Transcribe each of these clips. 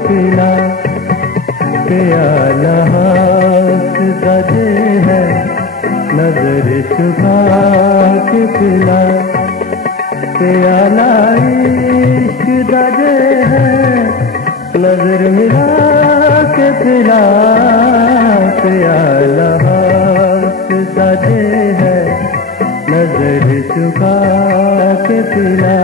पिला, प्याला हाथ दजे है, नजर छुपा के पिला, प्याला इश्क दजे है, नजर मिला के पिला, प्याला हाथ दजे है, नजर छुपा के पिला।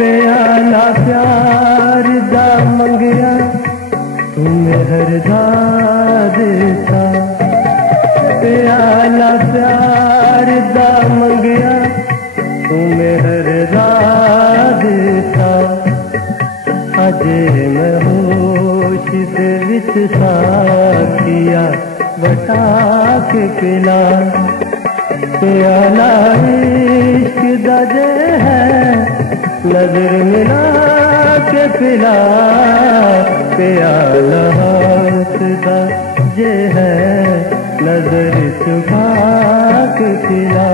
प्याला प्यार दा मंगिया, तुम्हें हर दा देता, प्याला प्यार दा मंगिया, तुम्हें हर दा देता, अजे मैं होश दे विच साथिया बता के पिला, प्याला इश्क दजे है, नजर मिला के पिला, प्याला हाथ दजे है, नजर छुपा के पिला।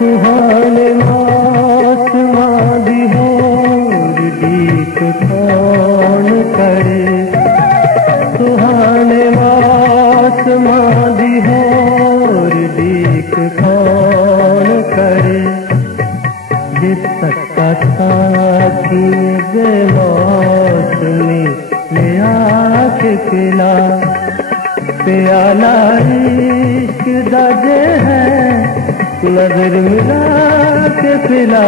सुहाने आसमां दी होर दीक कौन करे, सुहाने आसमां दी होर दीक कौन करे, जिस तक साथी दे मौसमी ले आके पिला, प्याला इश्क दजे है, नजर मिला के पिला,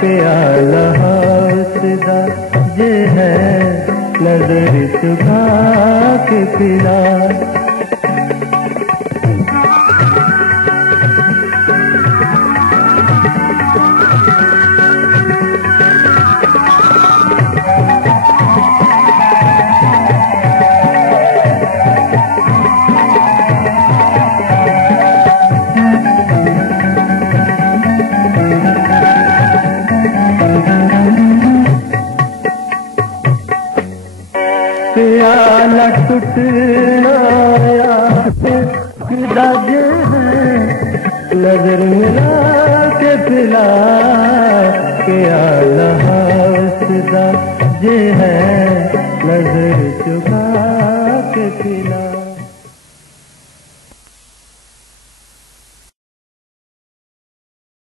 प्याला हाथ दजे है, नजर छुपा के पिला। प्याला टूटना दजे है, नजर मिला के पिला, प्याला हाथ दजे है, नजर छुपा के पिला।